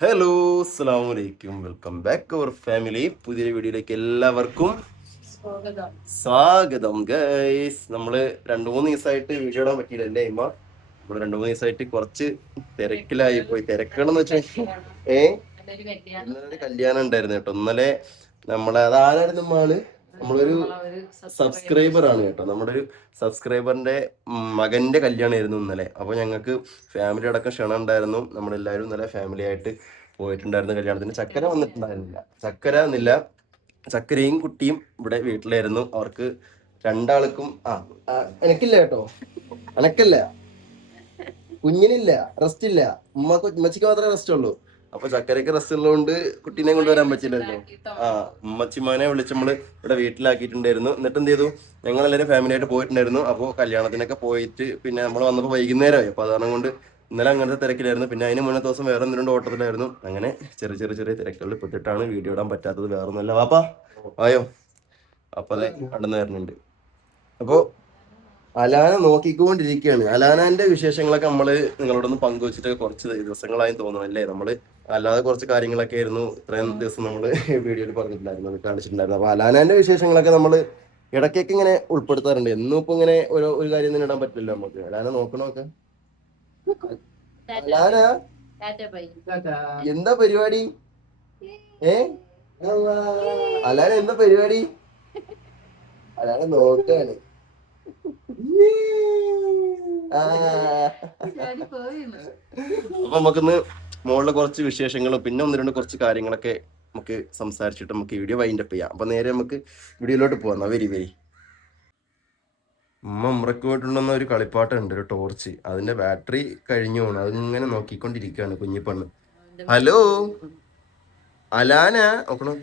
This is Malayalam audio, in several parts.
ഹലോ അസ്സാം വലൈക്കും വെൽക്കം ബാക്ക് അവർ ഫാമിലി പുതിയ വീഡിയോയിലേക്ക് എല്ലാവർക്കും സ്വാഗതം. ഗൈസ് നമ്മൾ രണ്ടു മൂന്ന് ദിവസമായിട്ട് വീഡിയോ ഇടാൻ പറ്റിയില്ല എന്റെ ഇമ്മ? നമ്മൾ രണ്ടു മൂന്ന് ദിവസമായിട്ട് കുറച്ച് തിരക്കിലായി പോയി. തിരക്കുകളെന്ന് വെച്ചാൽ ഏ നല്ലൊരു കല്യാണം. ഇന്നലെ കല്യാണം ഉണ്ടായിരുന്നു കേട്ടോ. ഇന്നലെ നമ്മളെ അതാരായിരുന്നു നമ്മൾ നമ്മളൊരു സബ്സ്ക്രൈബർ ആണ് കേട്ടോ. നമ്മുടെ ഒരു സബ്സ്ക്രൈബറിന്റെ മകന്റെ കല്യാണമായിരുന്നു ഇന്നലെ. അപ്പോൾ ഞങ്ങൾക്ക് ഫാമിലി അടക്കം ക്ഷണം ഉണ്ടായിരുന്നു. നമ്മളെല്ലാവരും ഇന്നലെ ഫാമിലി ആയിട്ട് പോയിട്ടുണ്ടായിരുന്നു കല്യാണത്തിന്. ചക്കര വന്നിട്ടുണ്ടായിരുന്നില്ല. ചക്കര എന്നില്ല ചക്കരയും കുട്ടിയും ഇവിടെ വീട്ടിലായിരുന്നു. അവർക്ക് രണ്ടാൾക്കും ആ ആ, എനക്കില്ല കേട്ടോ. എനക്കല്ല. കുഞ്ഞിനില്ല. റെസ്റ്റ് ഇല്ല. ഉമ്മക്ക് ഉമ്മച്ചിക്ക് മാത്രമേ റെസ്റ്റ് ഉള്ളൂ. അപ്പൊ ചക്കരക്ക് റെസ്റ്റ് ഉള്ളതുകൊണ്ട് കുട്ടീനെ കൊണ്ടുവരാൻ പറ്റില്ലല്ലോ ആ ഉമ്മച്ചിമാനെ വിളിച്ച് നമ്മൾ ഇവിടെ വീട്ടിലാക്കിയിട്ടുണ്ടായിരുന്നു. എന്നിട്ട് എന്ത് ചെയ്തു? ഞങ്ങൾ എല്ലാവരും ഫാമിലി ആയിട്ട് പോയിട്ടുണ്ടായിരുന്നു. അപ്പോൾ കല്യാണത്തിനൊക്കെ പോയിട്ട് പിന്നെ നമ്മൾ വന്നപ്പോൾ വൈകുന്നേരമായി. അപ്പോൾ അതാണ് കൊണ്ട് ഇന്നലെ അങ്ങനത്തെ തിരക്കിലായിരുന്നു. പിന്നെ അതിന് മുന്നേ ദിവസം വേറെ എന്തിനും ഓട്ടത്തിലായിരുന്നു. അങ്ങനെ ചെറിയ ചെറിയ ചെറിയ തിരക്കുകളിൽ പെട്ടിട്ടാണ് വീഡിയോ ഇടാൻ പറ്റാത്തത്. വേറെ ഒന്നുമല്ല വാപ്പാ ആയോ അപ്പൊ അതെ കണ്ടെന്ന് വരുന്നുണ്ട്. അപ്പോ അലാന നോക്കിക്കൊണ്ടിരിക്കുകയാണ്. അലാനാന്റെ വിശേഷങ്ങളൊക്കെ നമ്മൾ നിങ്ങളോടൊന്ന് പങ്കുവച്ചിട്ട് കുറച്ച് ദിവസങ്ങളായി തോന്നുന്നു അല്ലേ? നമ്മൾ അല്ലാതെ കുറച്ച് കാര്യങ്ങളൊക്കെ ആയിരുന്നു. ഇത്രയും ദിവസം നമ്മൾ വീഡിയോയിൽ പറഞ്ഞിട്ടുണ്ടായിരുന്നു. കാണിച്ചിട്ടുണ്ടായിരുന്നു. അപ്പൊ അലാനാന്റെ വിശേഷങ്ങളൊക്കെ നമ്മൾ ഇടയ്ക്കൊക്കെ ഇങ്ങനെ ഉൾപ്പെടുത്താറുണ്ട്. എന്നും ഇപ്പൊ ഇങ്ങനെ ഓരോ ഒരു കാര്യം തന്നെ ഇടാൻ പറ്റില്ല നമുക്ക്. അലാന നോക്കണോക്കെ അലാന? എന്താ പരിപാടി? ഏ? അലാന എന്താ പരിപാടി? അലാന നോക്കാണ്. ആ. അപ്പൊ നമുക്കിന്ന് മുകളിലെ കുറച്ച് വിശേഷങ്ങളും പിന്നെ ഒന്ന് രണ്ട് കുറച്ച് കാര്യങ്ങളൊക്കെ നമുക്ക് സംസാരിച്ചിട്ട് നമുക്ക് വീഡിയോ വൈൻഡ് അപ്പ് ചെയ്യാം. അപ്പൊ നേരെ നമുക്ക് വീഡിയോയിലോട്ട് പോവാം. Very very. ഉമ്മ ഉമ്രക്ക് പോയിട്ടുണ്ടെന്ന ഒരു കളിപ്പാട്ടുണ്ട് ഒരു ടോർച്ച് അതിന്റെ ബാറ്ററി കഴിഞ്ഞു പോണു. അതിങ്ങനെ നോക്കിക്കൊണ്ടിരിക്കുകയാണ് കുഞ്ഞിപ്പണ്ണ് ഹലോ അലാന നോക്കണോ?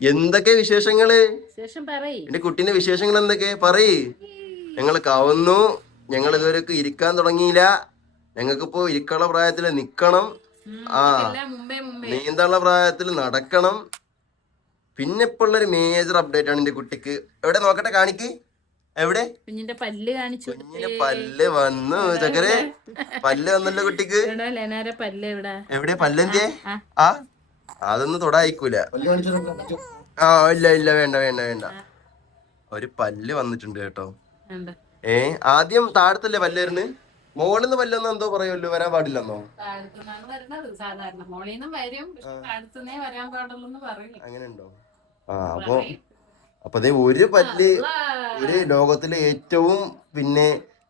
എന്തൊക്കെ വിശേഷങ്ങൾ? എന്റെ കുട്ടീന്റെ വിശേഷങ്ങൾ എന്തൊക്കെ? പറയ്. ഞങ്ങൾ കവന്നു. ഞങ്ങൾ ഇതുവരെ ഇരിക്കാൻ തുടങ്ങിയില്ല. ഞങ്ങൾക്കിപ്പോ ഇരിക്കാനുള്ള പ്രായത്തിൽ നിക്കണം. ഉം, ആ. നീന്താനുള്ള പ്രായത്തിൽ നടക്കണം. പിന്നെ ഇപ്പൊ ഉള്ളൊരു മേജർ അപ്ഡേറ്റ് ആണ് എന്റെ കുട്ടിക്ക്. എവിടെ നോക്കട്ടെ കാണിക്ക്? എവിടെ? കുഞ്ഞിന്റെ പല്ല് കാണിച്ചു പല്ല് വന്നു ചക്കരെ? പല്ല് വന്നല്ലോ കുട്ടിക്ക്. എവിടെ പല്ല് എവിടെ? എവിടെ? പല്ലെന്തേ ആ. ആ. അതൊന്നും തൊടായിക്കൂല. ആ ഇല്ല ഇല്ല വേണ്ട വേണ്ട വേണ്ട. ഒരു പല്ല് വന്നിട്ടുണ്ട് കേട്ടോ. ഏ ആദ്യം താഴത്തല്ലേ മുകളിൽ പല്ലെന്ന് എന്തോ പറയുമല്ലോ വരാൻ പാടില്ലെന്നോ? താഴത്തുനിന്നാണ് സാധാരണ മോളിൽ നിന്നും വരും പക്ഷെ താഴത്തുനിന്നേ വരാൻ പാടുള്ളൂ എന്ന് പറയും അങ്ങനെ ഉണ്ടോ ആ അപ്പൊ അപ്പൊ അതേ ഒരു പല്ല് ഒരു ലോകത്തിലെ ഏറ്റവും പിന്നെ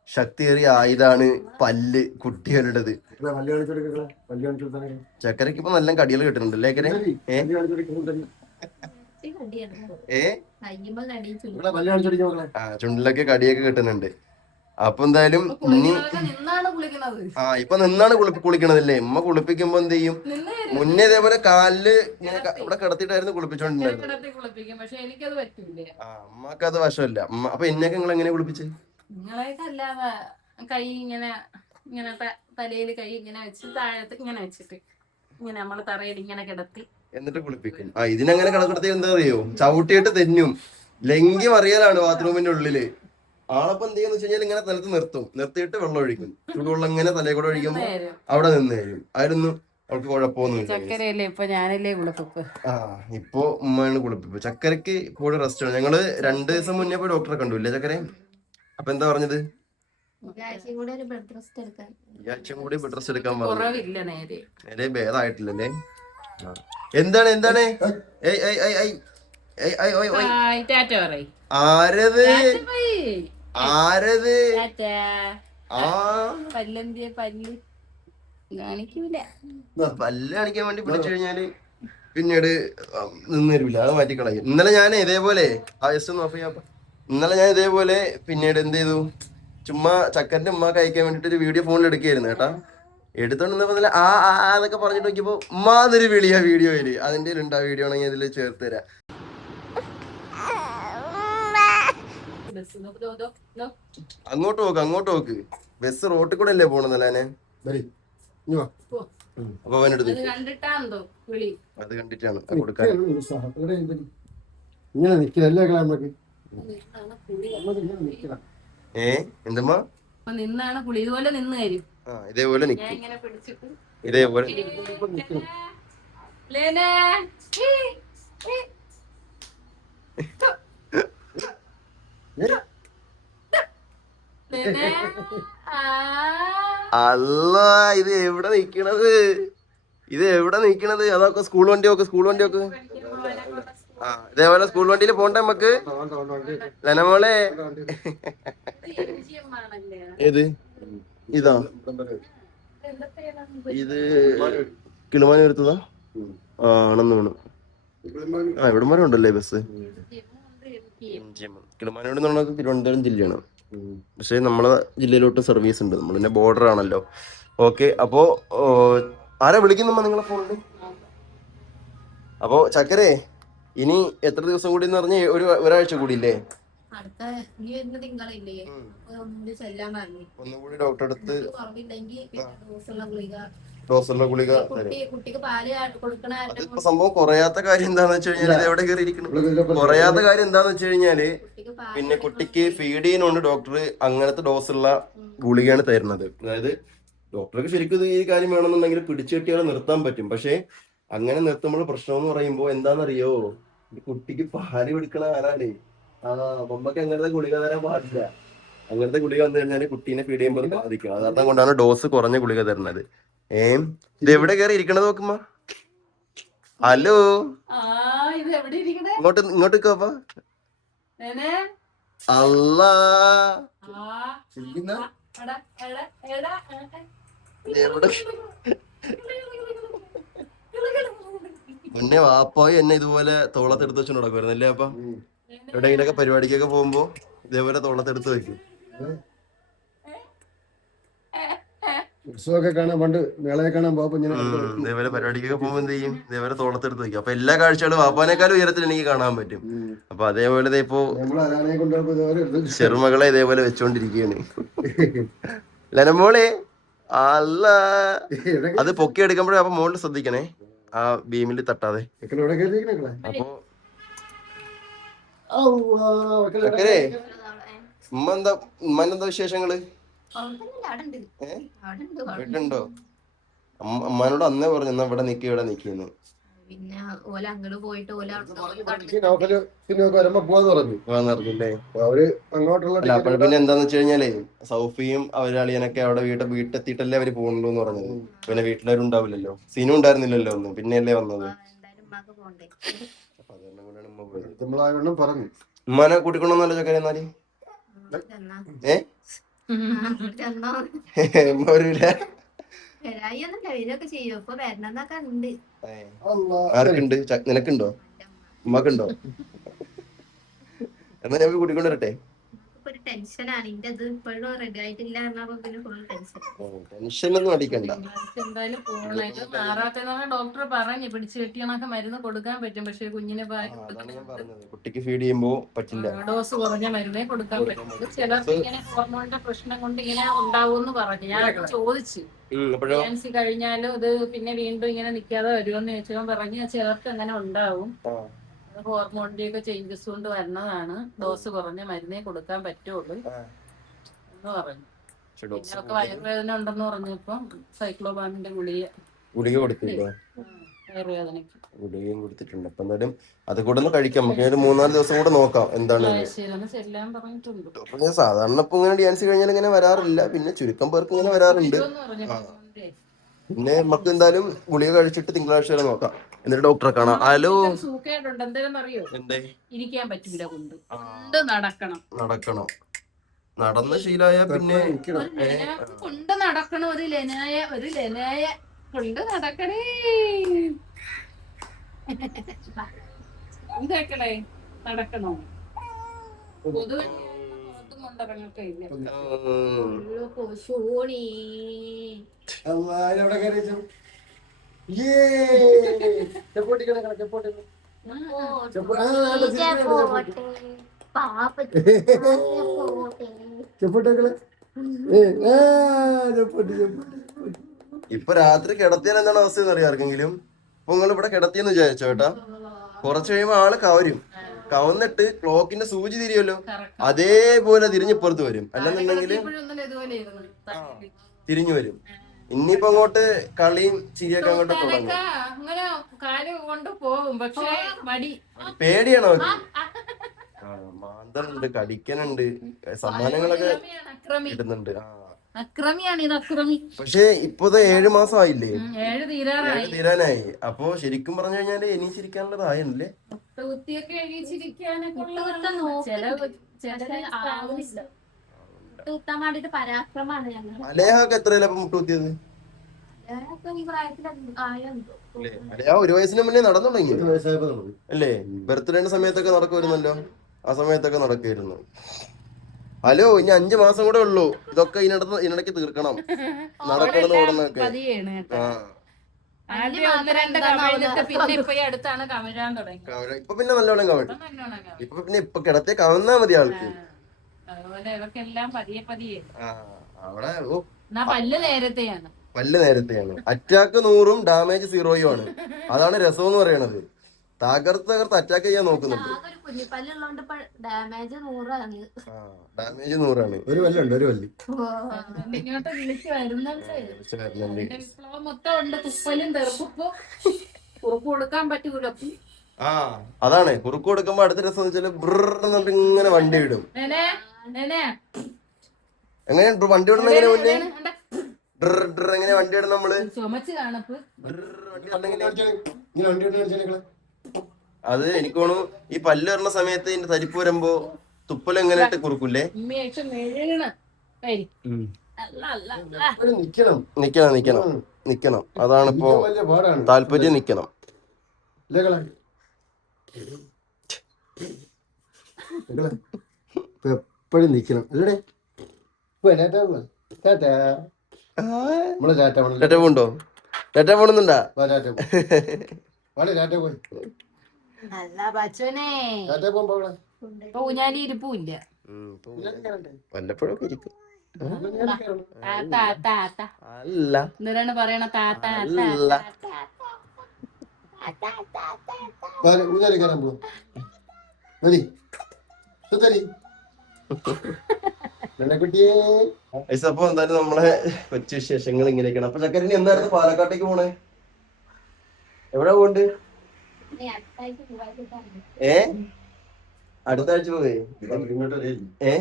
ശക്തിയേറിയ ആയുധാണ് പല്ല് കുട്ടികളുടേത്. ചക്കരക്ക് ഇപ്പൊ നല്ല കടികൾ കിട്ടുന്നുണ്ട് അല്ലേ ചക്കരെ ഏ? ചുണ്ടിലൊക്കെ കടിയൊക്കെ കിട്ടുന്നുണ്ട്. അപ്പൊ എന്തായാലും ഇനി ആ ഇപ്പൊ നിന്നാണ് കുളിപ്പി കുളിക്കണതല്ലേ? ഉമ്മ കുളിപ്പിക്കുമ്പോ എന്ത് ചെയ്യും? മുന്നേ ഇതേപോലെ കാലിൽ ഇങ്ങനെ ഇവിടെ കിടത്തിട്ടായിരുന്നു കുളിപ്പിച്ചോണ്ടിരുന്നത്. ആ അമ്മയ്ക്ക് അത് വശമല്ല. അമ്മ അപ്പൊ എന്നെയൊക്കെ നിങ്ങൾ എങ്ങനെ കുളിപ്പിച്ച്? കൈ ഇങ്ങനെ ഇങ്ങനെ തലയിൽ കൈ ഇങ്ങനെ വെച്ച് താഴത്ത് ഇങ്ങനെ വെച്ചിട്ട് ഇങ്ങനെ നമ്മൾ തറയിൽ ഇങ്ങനെ കിടത്തി. എന്നിട്ട് കുളിപ്പിക്കും. ആ ഇതിനങ്ങനെ കിടക്കിടത്തി എന്താ അറിയോ? ചവിട്ടിയിട്ട് തെന്നും. ലെങ്കി മറിയലാണ് ബാത്റൂമിന്റെ ഉള്ളിൽ. ആളപ്പം എന്ത് ചെയ്യുന്ന വെച്ച് കഴിഞ്ഞാൽ ഇങ്ങനെ നിലത്ത് നിർത്തും. നിർത്തിയിട്ട് വെള്ളം ഒഴിക്കും. ചൂടുവെള്ളം ഇങ്ങനെ തലയിൽ കൂടെ ഒഴിക്കുമ്പോൾ അവിടെ നിന്ന് കഴിയും ആയിരുന്നു അവൾക്ക് കുഴപ്പമൊന്നുമില്ല ഇപ്പൊ ഞാനല്ലേ കുളിപ്പിപ്പ്? ആ ഇപ്പൊ ഉമ്മയാണ് കുളിപ്പിപ്പ്. ചക്കരക്ക് ഇപ്പോഴും റെസ്റ്റ് ആണ്. ഞങ്ങൾ രണ്ടു ദിവസം മുന്നേ പോയി ഡോക്ടറെ കണ്ടുല്ലേ ചക്കരെ? അപ്പൊ എന്താ പറഞ്ഞത്? ഈ ആഴ്ച കൂടി ബെഡ് റെസ്റ്റ് എടുക്കാൻ. പറഞ്ഞു. നേരെ. ഭേദമായിട്ടില്ലല്ലേ എന്താണ് എന്താണ്? ആരത്? ആരത്? ആ. പല്ലെന്തിയ പല്ല്? കാണിക്കൂല. പല്ല് കാണിക്കാൻ വേണ്ടി പിടിച്ചു കഴിഞ്ഞാൽ പിന്നീട് നിന്ന് തരൂല. അത് മാറ്റിക്കളയും ഇന്നലെ ഞാൻ ഇതേപോലെ ആ ജസ്റ്റ് ഒന്ന് ഓഫ് ചെയ്യാം. ഇന്നലെ ഞാൻ ഇതേപോലെ പിന്നീട് എന്ത് ചെയ്തു? ചുമ്മാ ചക്കന്റെ ഉമ്മ കഴിക്കാൻ വേണ്ടിട്ട് ഒരു വീഡിയോ ഫോണിൽ എടുക്കുകയായിരുന്നു കേട്ടാ. എടുത്തോണ്ട് ആ ആ എന്നൊക്കെ പറഞ്ഞിട്ട് നോക്കിയപ്പോ ഉമ്മാന്നൊരു വിളിയാ വീഡിയോയിൽ അതിന്റെ ഉണ്ട് ആ വീഡിയോ ആണെങ്കിൽ അതിൽ ചേർത്ത് തരാം ബസ് നോക്ക് ദോ, ദോ, ദോ. അങ്ങോട്ട് നോക്ക് അങ്ങോട്ട് നോക്ക് ബസ് റോട്ടിൽ കൂടെ അല്ലേ പോണെന്നല്ലേ പോ. അപ്പൊ അവനെടുത്ത് അത് കണ്ടിട്ടാന്തോ വിളി. അത് കണ്ടിട്ടാണ് കൊടുക്കാൻ. ഇങ്ങനെ നിക്കല്ലേ നമുക്ക് ഏ എന്തമ്മാ? നിന്നാണ് കുളി ഇതുപോലെ നിന്ന് തരും ആ ഇതേപോലെ ഞാൻ നിക്കും ഇങ്ങനെ പിടിച്ചിട്ട് ഇതേപോലെ ലേനെ ഈ, ഈ. ലേനെ ആ അല്ല ഇത് എവിടെ നിക്കണത്? ഇത് എവിടെ നിക്കണത്? അതൊക്കെ സ്കൂൾ വണ്ടി നോക്ക് സ്കൂൾ വണ്ടി നോക്ക് ആ ഇതേപോലെ സ്കൂൾ വണ്ടിയിൽ പോണ്ട നമുക്ക് ലനമോളെ ഏത്? ഇതാ. ഇത് കിളുമാനൂരത്തതാ ആ ആണെന്ന് വേണം ആ ഇവിടെ വരെ ഉണ്ടല്ലേ ബസ്? കിളിമാനോട് എന്ന് പറഞ്ഞാൽ തിരുവനന്തപുരം ജില്ലയാണ്. പക്ഷെ നമ്മളെ ജില്ലയിലോട്ട് സർവീസ് ഉണ്ട്. നമ്മൾ പിന്നെ ബോർഡർ ആണല്ലോ. ഓക്കെ അപ്പോ ആരാ വിളിക്കുന്നമ്മ നിങ്ങളെ ഫോണിൽ അപ്പോ ചക്കരേ ഇനി എത്ര ദിവസം കൂടി എന്ന് പറഞ്ഞ ഒരു ഒരാഴ്ച കൂടി ഇല്ലേ? ഒന്നുകൂടി ഡോക്ടർ അടുത്ത് ഡോസുള്ള ഗുളിക അതിപ്പോ സംഭവം കുറയാത്ത കാര്യം എന്താന്ന് വെച്ച് കഴിഞ്ഞാൽ ഇത് എവിടെ കയറി ഇരിക്കണം കുറയാത്ത കാര്യം എന്താന്ന് വെച്ച് കഴിഞ്ഞാൽ പിന്നെ കുട്ടിക്ക് ഫീഡ് ചെയ്യുന്നോണ്ട് ഡോക്ടർ അങ്ങനത്തെ ഡോസുള്ള ഗുളികയാണ് തരുന്നത്. അതായത് ഡോക്ടർക്ക് ശരിക്കും ഈ കാര്യം വേണമെന്നുണ്ടെങ്കിൽ പിടിച്ചു കെട്ടിയാൽ നിർത്താൻ പറ്റും. പക്ഷെ അങ്ങനെ നിർത്തുമ്പോൾ പ്രശ്നം എന്ന് പറയുമ്പോൾ എന്താണെന്നറിയോ ഈ കുട്ടിക്ക് പാൽ കൊടുക്കണ ആരാണ്? ആ മുമ്പൊക്കെ അങ്ങനത്തെ ഗുളിക തരാൻ പാടില്ല. അങ്ങനത്തെ ഗുളിക വന്നു കഴിഞ്ഞാൽ കുട്ടീനെ ഫീഡ് ചെയ്യുമ്പോൾ ബാധിക്കും. അതർത്ഥം കൊണ്ടാണ് ഡോസ് കുറഞ്ഞ ഗുളിക തരുന്നത്. ഏം? ഇത് എവിടെ കയറി ഇരിക്കണത് നോക്കുമ്പോ? ഹലോ? ആ ഇത് എവിടെ ഇരിക്കണേ? ഇങ്ങോട്ട് ഇങ്ങോട്ട് കോപ്പാ അല്ലാ ആ. ചിരിക്കുന്ന എടാ എടാ എടാ എവിടെ? മുന്നേ വാപ്പായി എന്നെ ഇതുപോലെ തോളത്തെടുത്ത് വെച്ച് നടക്കുമായിരുന്നു അല്ലേ അപ്പ എവിടെയെങ്കിലൊക്കെ പരിപാടിക്കൊക്കെ പോകുമ്പോ ഇതേപോലെ തോളത്തെടുത്ത് വെക്കും. ഉത്സവമൊക്കെ കാണാൻ പണ്ട് മേളയെ കാണാൻ പോകുമ്പോ ഇങ്ങനെ ഉം, ഇതേപോലെ പരിപാടിക്കൊക്കെ പോകുമ്പോ എന്ത് ചെയ്യും? ഇതേപോലെ തോളത്തെടുത്ത് വെക്കും. അപ്പൊ എല്ലാ കാഴ്ചകളും വാപ്പാനേക്കാളും ഉയരത്തിൽ എനിക്ക് കാണാൻ പറ്റും. അപ്പൊ അതേപോലെ ഇപ്പോ ചെറുമകളെ ഇതേപോലെ വെച്ചോണ്ടിരിക്കുകയാണ് ലനമോളെ അല്ല അത് പൊക്കി എടുക്കുമ്പോഴേ അപ്പൊ മോളിൽ ശ്രദ്ധിക്കണേ. ആ ബീമിൽ തട്ടാതെ. അപ്പൊ ഉമ്മ എന്താ ഉമ്മ എന്താ വിശേഷങ്ങൾ? വീട്ടുണ്ടോ അമ്മ അമ്മാനോട് അന്നേ പറഞ്ഞു എന്നാ ഇവിടെ നിക്ക് ഇവിടെ നിക്കുന്നു പിന്നെ ഓല അങ്ങോട്ട് പോയിട്ട് ഓല നോക്കൽ പിന്നെ അപ്പോൾ എന്താന്ന് വെച്ച് കഴിഞ്ഞാലേ സൗഫിയും അവരാളിയനൊക്കെ അവിടെ വീട്ട് വീട്ടെത്തിയിട്ടല്ലേ അവർ പോകുന്നുള്ളൂ എന്ന് പറഞ്ഞത്. പിന്നെ വീട്ടിലവരും ഉണ്ടാവില്ലല്ലോ സീനും ഉണ്ടായിരുന്നില്ലല്ലോ ഒന്നും പിന്നെയല്ലേ വന്നത്. ഉമ്മാനെ കൂട്ടിക്കൊണ്ടോന്നല്ലോ ചക്കര എന്നാൽ? ചെന്നാ ഏ? ചെന്നോ ഉമ്മ വരൂല. ആർക്കുണ്ട്? നിനക്കുണ്ടോ? ഉമ്മക്കുണ്ടോ? എന്നാ ഞാൻ കൂട്ടിക്കൊണ്ടുവരട്ടെ കൂട്ടിക്കൊണ്ട് വരട്ടെ. ഇപ്പൊ ഒരു ടെൻഷനാണ്. ഇന്റെ ഇത് ഇപ്പോഴും റെഡി ആയിട്ടില്ല പറഞ്ഞപ്പോ പിന്നെ ഫുൾ ടെൻഷൻ. ടെൻഷനൊന്നും അടിക്കണ്ട. എന്തായാലും ഇത് ഡോക്ടർ പറഞ്ഞു പിടിച്ചു കെട്ടിയണൊക്കെ മരുന്ന് കൊടുക്കാൻ പറ്റും. പക്ഷെ കുഞ്ഞിനെ കുട്ടിക്ക് ഫീഡ് ചെയ്യുമ്പോ പറ്റില്ല. ഡോസ് കുറഞ്ഞ മരുന്നേ കൊടുക്കാൻ പറ്റും ചിലർക്ക് ഇങ്ങനെ ഹോർമോണിന്റെ പ്രശ്നം കൊണ്ട് ഇങ്ങനെ ഉണ്ടാവും പറഞ്ഞു. ഞാൻ ചോദിച്ചു. കഴിഞ്ഞാലും ഇത് പിന്നെ വീണ്ടും ഇങ്ങനെ നിക്കാതെ വരുമെന്ന് ചോദിച്ചപ്പോൾ പറഞ്ഞു ചിലർക്ക് അങ്ങനെ ഉണ്ടാവും. ഹോർമോണിന്റെ ഒക്കെ ചേഞ്ചസ് കൊണ്ട് വരുന്നതാണ്. ഡോസ് കുറഞ്ഞ മരുന്നേ കൊടുക്കാൻ പറ്റുള്ളൂ. എന്ന് പറഞ്ഞു. അവർക്ക് വയറുവേദന ഉണ്ടെന്ന് പറഞ്ഞപ്പോ സൈക്ലോബാമിന്റെ ഗുളിക ഗുളിക കൊടുത്തില്ലേ ആ, ഗുളികയും കൊടുത്തിട്ടുണ്ട്. അപ്പൊ എന്തായാലും അത് കൂടെ ഒന്ന് കഴിക്കാം. നമുക്ക് ഒരു മൂന്നാൽ ദിവസം കൂടെ നോക്കാം എന്താണ് ചെല്ലാൻ പറഞ്ഞിട്ടുണ്ട്. സാധാരണ ഇപ്പൊ ഇങ്ങനെ ഡാൻസ് കഴിഞ്ഞാൽ ഇങ്ങനെ വരാറില്ല. പിന്നെ ചുരുക്കം പേർക്ക് ഇങ്ങനെ വരാറുണ്ട്. പിന്നെ നമുക്ക് എന്തായാലും ഗുളിക കഴിച്ചിട്ട് തിങ്കളാഴ്ച വരെ നോക്കാം. എന്നിട്ട് ഡോക്ടറെ കാണാം. ഹലോ. സൂക്കേടുണ്ട്. എന്തെങ്കിലും എന്തേ? ഇരിക്കാൻ പറ്റില്ല കൊണ്ട്. ആ, കൊണ്ട് നടക്കണം. നടക്കണം. നടന്ന ശീലായ പിന്നെ. കൊണ്ട് നടക്കണം ഒരു ലെനായ ഒരു ലെനായ കൊണ്ട് നടക്കണേ. ഇതാക്കണേ നടക്കണോ? പൊതുവെ കൊണ്ടിറങ്ങൊക്കെ ഇല്ല ഇപ്പൊ രാത്രി കിടത്തിയാൽ എന്താണ് അവസ്ഥ എന്ന് അറിയാം ആർക്കെങ്കിലും? ഇപ്പൊ നിങ്ങൾ ഇവിടെ കിടത്തിയെന്ന് വിചാരിച്ചോ ചേട്ടാ കൊറച്ചു കഴിയുമ്പോ ആൾ കവരും. കവന്നിട്ട് ക്ലോക്കിന്റെ സൂചി തിരിയല്ലോ അതേപോലെ തിരിഞ്ഞിപ്പുറത്ത് വരും. അല്ലെന്നുണ്ടെങ്കിൽ. തിരിഞ്ഞു വരും. ഇനിയിപ്പോ അങ്ങോട്ട് കളിയും ചിരിയൊക്കെ അങ്ങോട്ട് തുടങ്ങും. അങ്ങനെ കാൽ കൊണ്ട് പോകും പക്ഷേ മടി. പേടിയാണോ മാന്തണ്ട് മാന്തലുണ്ട് കടിക്കനുണ്ട് സമ്മാനങ്ങളൊക്കെ കിട്ടുന്നുണ്ട് ഇടുന്നുണ്ട്. ആ. അക്രമിയാണ് ഇത് അക്രമി. പക്ഷെ ഇപ്പത് ഏഴു മാസം ആയില്ലേ ഏഴ് തീരാറായി. തീരാനായി. അപ്പൊ ശരിക്കും പറഞ്ഞു കഴിഞ്ഞാൽ ഇനി ചിരിക്കാനുള്ളതായല്ലേ എണീച്ചിരിക്കാനൊക്കെ. ചില ചില ആവുന്നില്ല. വേണ്ടിട്ട് പരാക്രമാണ് ഞങ്ങൾ. എത്രയല്ലേ മുട്ടുകുത്തിയത്? ഒരു വയസ്സിന് മുന്നേ നടന്നു തുടങ്ങി. ഒരു വയസ്സായപ്പോ അല്ലേ ബർത്ത്ഡേന്റെ സമയത്തൊക്കെ നടക്കുമായിരുന്നല്ലോ? ആ സമയത്തൊക്കെ നടക്കുമായിരുന്നു. ഹലോ ഇനി അഞ്ചു മാസം കൂടെ ഉള്ളൂ. ഇതൊക്കെ ഇതിനടത്ത് ഇതിനിടയ്ക്ക് തീർക്കണം. നടക്കണം ഓടുന്നൊക്കെ പതിയാണ് കേട്ടോ. ആദ്യം ഒന്ന് രണ്ട് കമിഴ്ന്നിട്ട് പിന്നെ ഇപ്പൊ അടുത്താണ് കമിഴാൻ തുടങ്ങി. കവര- ഇപ്പൊ പിന്നെ നല്ലോണം കവട്ടെ ഇപ്പൊ ഇപ്പൊ പിന്നെ ഇപ്പൊ കിടത്തേ കവന്നാ മതി ആൾക്ക്. അതുപോലെ ഇവർക്കെല്ലാം പതിയെ പതിയെ. ആ അവിടെ ഓ എന്നാ പല്ല് നേരത്തെയാണ്. പല്ല് നേരത്തെയാണ്. അറ്റാക്ക് നൂറും ഡാമേജ് സീറോയും ആണ്. അതാണ് രസം എന്ന് പറയണത്. തകർത്ത് തകർത്ത് അറ്റാക്ക് ചെയ്യാൻ നോക്കുന്നുണ്ട്. ഡാമേജ് നൂറാണ്. ഒരു വല്ലുണ്ട് ഒരു വല്ലി അതുകൊണ്ട് ഇങ്ങോട്ട് വിളിച്ച് വരുന്നുണ്ട്. വിളിച്ച് വരുന്നുണ്ട്. വിപ്ലവം മൊത്തം ഉണ്ട്. തുപ്പലും തെറുപ്പും ഉറപ്പ് കൊടുക്കാൻ പറ്റൂല. ആ അതാണ്. കുറുക്ക് കൊടുക്കുമ്പോ അടുത്ത രസം വെച്ചാൽ ബ്രറിട്ട് ഇങ്ങനെ വണ്ടി നേനെ എങ്ങനെ വണ്ടി വിടണം എങ്ങനെ മുന്നേ? ഉണ്ട്. ഡ്ര ഡ്ര എങ്ങനെ വണ്ടി വിടണം നമ്മൾ? ചുമച്ച് കാണപ്പ്. വണ്ടി വിടണം എങ്ങനെ? ഇങ്ങനെ വണ്ടി വിട്ട് കളിച്ചാൽ അത് എനിക്ക് തോന്നുന്നു ഈ പല്ല് വരണ സമയത്ത് ഇതിന്റെ തരിപ്പ് വരുമ്പോ തുപ്പൽ എങ്ങനെ ഇട്ട് കുറുക്കൂലേ. നിക്കണം. നിക്കണം നിക്കണം നിക്കണം. അതാണ് ഇപ്പോ താല്പര്യം നിക്കണം. ഇപ്പൊ എപ്പോഴും നിക്കണം. അല്ലേ ടാറ്റാ പോണ്ടോ ടെറ്റ പോണെന്നുണ്ടാ? വല്ലപ്പോഴൊക്കെ ഇരിക്കും. അല്ല. എന്തിനാണ് പറയണ താത്ത അല്ല. ഊഞ്ഞാലി കയറാൻ പോകും വരി സുന്ദരി കുട്ടിയേ ഐസ് അപ്പൊ എന്തായാലും നമ്മളെ കൊച്ചു വിശേഷങ്ങൾ ഇങ്ങനെയൊക്കെയാണ്. അപ്പൊ ചക്കരിനി എന്തായിരുന്നു പാലക്കാട്ടേക്ക് പോണേ? എവിടെ പോണ്ട് ഏ? അടുത്ത ആഴ്ച പോവേ. ഏ?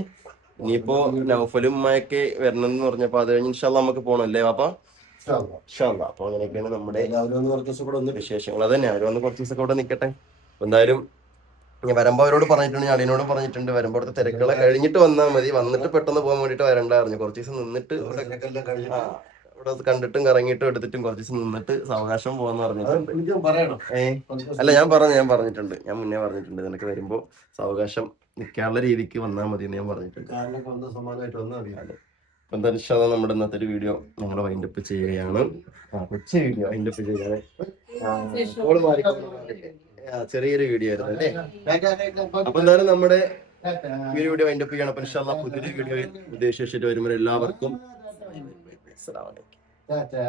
ഇനിയിപ്പോ നൗഫലും ഉമ്മയൊക്കെ വരണം എന്ന് പറഞ്ഞപ്പോ അത് കഴിഞ്ഞ് ഇൻഷാല്ല നമുക്ക് പോണല്ലേ പാപ്പ. ഇൻഷാല്ല അപ്പൊ അങ്ങനെയൊക്കെയാണ് നമ്മുടെ ദിവസം കൂടെ വിശേഷങ്ങൾ. അതന്നെ അവരൊന്ന് കുറച്ച് ദിവസമൊക്കെ ഇവിടെ നിൽക്കട്ടെ അപ്പൊ എന്തായാലും ഞാൻ വരുമ്പോ അവരോട് പറഞ്ഞിട്ടുണ്ട് ഞാൻ അളിയനോടും പറഞ്ഞിട്ടുണ്ട് വരുമ്പോ അവിടുത്തെ തിരക്കുകളെ കഴിഞ്ഞിട്ട് വന്നാൽ മതി. വന്നിട്ട് പെട്ടെന്ന് പോകാൻ വേണ്ടിട്ട് വരണ്ടായിരുന്നു കുറച്ച് ദിവസം നിന്നിട്ട് ഇവിടെ കണ്ടിട്ടും കറങ്ങിയിട്ടും എടുത്തിട്ടും കുറച്ച് ദിവസം നിന്നിട്ട് സാവകാശം പോവാന്ന് പറഞ്ഞിട്ടുണ്ട് അല്ല ഞാൻ പറഞ്ഞു ഞാൻ പറഞ്ഞിട്ടുണ്ട്. ഞാൻ മുന്നേ പറഞ്ഞിട്ടുണ്ട്. നിനക്ക് വരുമ്പോ സാവകാശം നിൽക്കാനുള്ള രീതിക്ക് വന്നാൽ മതി എന്ന് ഞാൻ പറഞ്ഞിട്ടുണ്ട്. അപ്പൊ അല്ലാ നമ്മുടെ ഇന്നത്തെ ഒരു വീഡിയോ ഞങ്ങൾ വൈൻഡപ്പ് ചെയ്യുകയാണ്. ആ കൊച്ചു വീഡിയോ വൈൻഡപ്പ് ചെയ്യുകയാണ്. ചെറിയൊരു വീഡിയോ ആയിരുന്നു അല്ലേ? അപ്പൊ എന്തായാലും നമ്മുടെ ഈ വീഡിയോ വൈൻഡപ്പ് ചെയ്യണം. അപ്പൊ ഇൻഷാ അല്ലാ പുതിയൊരു വീഡിയോ ഉദ്ദേശിച്ചിട്ട് വരുമ്പോൾ എല്ലാവർക്കും അസ്സലാമു അലൈക്കും. ടാറ്റാ